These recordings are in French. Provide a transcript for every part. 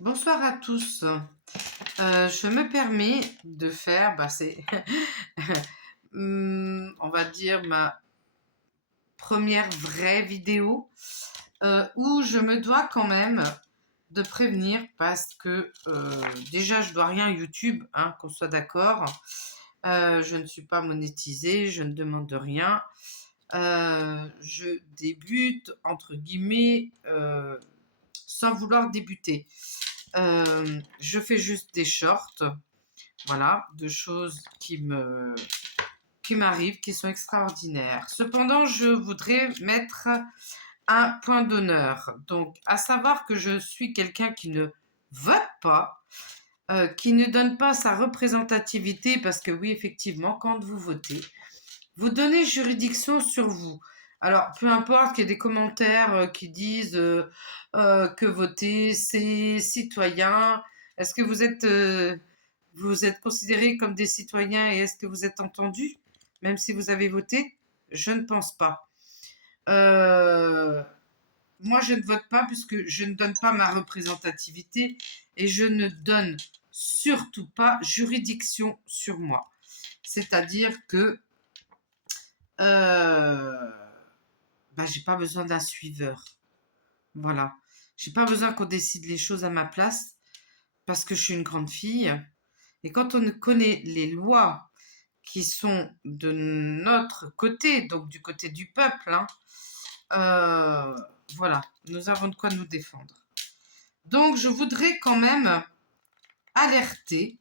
Bonsoir à tous. Je me permets de faire, on va dire ma première vraie vidéo où je me dois quand même de prévenir parce que déjà je dois rien à YouTube, hein, qu'on soit d'accord. Je ne suis pas monétisée, je ne demande rien. Je débute entre guillemets sans vouloir débuter. Je fais juste des shorts, voilà, de choses qui m'arrivent, qui sont extraordinaires. Cependant, je voudrais mettre un point d'honneur. Donc, à savoir que je suis quelqu'un qui ne vote pas, qui ne donne pas sa représentativité, parce que oui, effectivement, quand vous votez, vous donnez juridiction sur vous. Alors, peu importe qu'il y ait des commentaires qui disent que voter, c'est citoyen. Est-ce que vous êtes considérés comme des citoyens et est-ce que vous êtes entendus, même si vous avez voté? Je ne pense pas. Euh, Moi, je ne vote pas puisque je ne donne pas ma représentativité et je ne donne surtout pas juridiction sur moi. C'est-à-dire que euh, j'ai pas besoin d'un suiveur. Voilà. J'ai pas besoin qu'on décide les choses à ma place parce que je suis une grande fille. Et quand on connaît les lois qui sont de notre côté, donc du côté du peuple, hein, euh, voilà, nous avons de quoi nous défendre. Donc, je voudrais quand même alerter.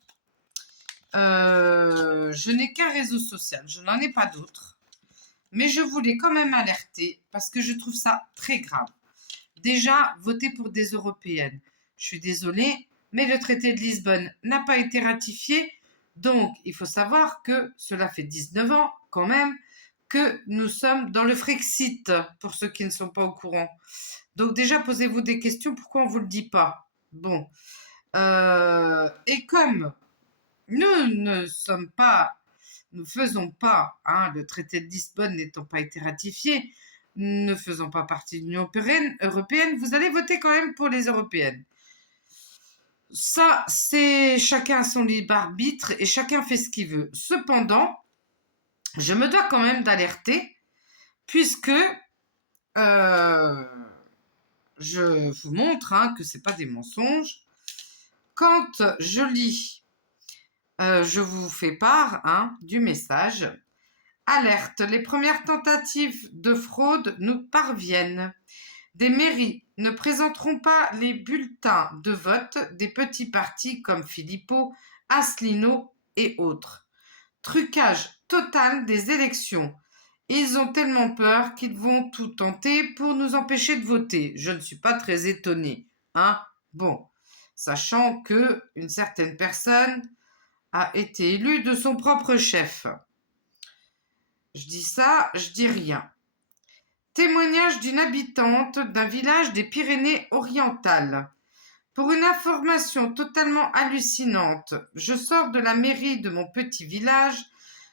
Je n'ai qu'un réseau social, je n'en ai pas d'autre. Mais je voulais quand même alerter parce que je trouve ça très grave. Déjà, voter pour des européennes. Je suis désolée, mais le traité de Lisbonne n'a pas été ratifié. Donc, il faut savoir que cela fait 19 ans quand même que nous sommes dans le Frexit, pour ceux qui ne sont pas au courant. Donc déjà, posez-vous des questions, pourquoi on ne vous le dit pas? Bon. Et comme nous faisons pas, hein, le traité de Lisbonne n'étant pas été ratifié, ne faisant pas partie de l'Union européenne, vous allez voter quand même pour les européennes. Ça, c'est chacun a son libre arbitre et chacun fait ce qu'il veut. Cependant, je me dois quand même d'alerter puisque je vous montre, hein, que c'est pas des mensonges. Quand je lis, je vous fais part, hein, du message. Alerte, les premières tentatives de fraude nous parviennent. Des mairies ne présenteront pas les bulletins de vote des petits partis comme Philippot, Asselineau et autres. Trucage total des élections. Ils ont tellement peur qu'ils vont tout tenter pour nous empêcher de voter. Je ne suis pas très étonnée, hein. Bon, sachant que une certaine personne a été élue de son propre chef. Je dis ça, je dis rien. Témoignage d'une habitante d'un village des Pyrénées-Orientales. Pour une information totalement hallucinante, je sors de la mairie de mon petit village,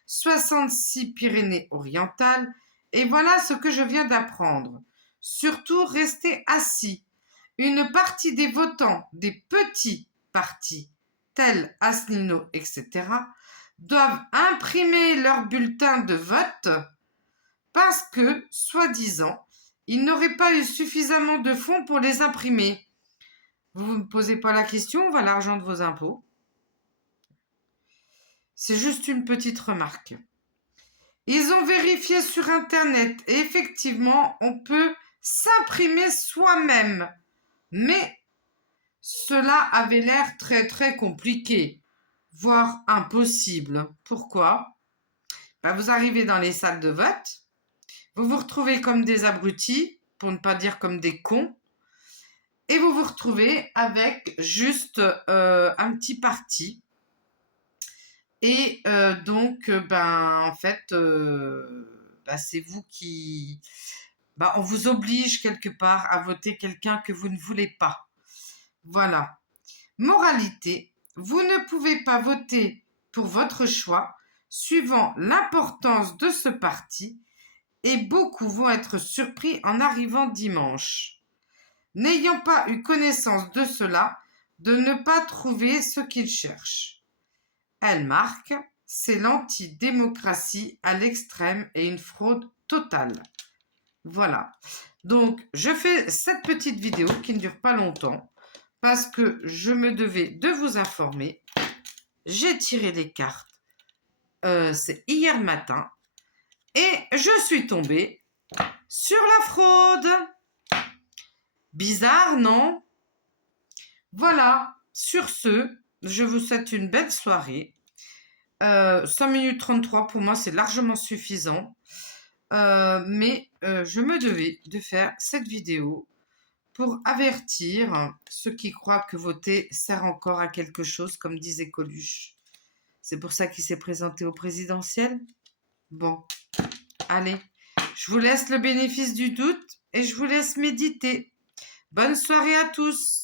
66 Pyrénées-Orientales, et voilà ce que je viens d'apprendre. Surtout, restez assis. Une partie des votants des petits partis, tels Asselineau, etc., doivent imprimer leur bulletin de vote parce que, soi-disant, ils n'auraient pas eu suffisamment de fonds pour les imprimer. Vous ne me posez pas la question, on va l'argent de vos impôts. C'est juste une petite remarque. Ils ont vérifié sur Internet et effectivement, on peut s'imprimer soi-même. Mais cela avait l'air très très compliqué, voire impossible. Pourquoi? Vous arrivez dans les salles de vote, vous vous retrouvez comme des abrutis, pour ne pas dire comme des cons, et vous vous retrouvez avec juste un petit parti. Et donc, en fait, c'est vous qui... on vous oblige quelque part à voter quelqu'un que vous ne voulez pas. Voilà. Moralité, vous ne pouvez pas voter pour votre choix suivant l'importance de ce parti et beaucoup vont être surpris en arrivant dimanche. N'ayant pas eu connaissance de cela, de ne pas trouver ce qu'ils cherchent. Elle marque, c'est l'antidémocratie à l'extrême et une fraude totale. Voilà. Donc, je fais cette petite vidéo qui ne dure pas longtemps parce que je me devais de vous informer. J'ai tiré les cartes, c'est hier matin, et je suis tombée sur la fraude. Bizarre, non? Voilà. Sur ce, je vous souhaite une belle soirée. 5 minutes 33, pour moi, c'est largement suffisant. Mais je me devais de faire cette vidéo pour avertir ceux qui croient que voter sert encore à quelque chose, comme disait Coluche. C'est pour ça qu'il s'est présenté au présidentiel. Bon, allez, je vous laisse le bénéfice du doute et je vous laisse méditer. Bonne soirée à tous.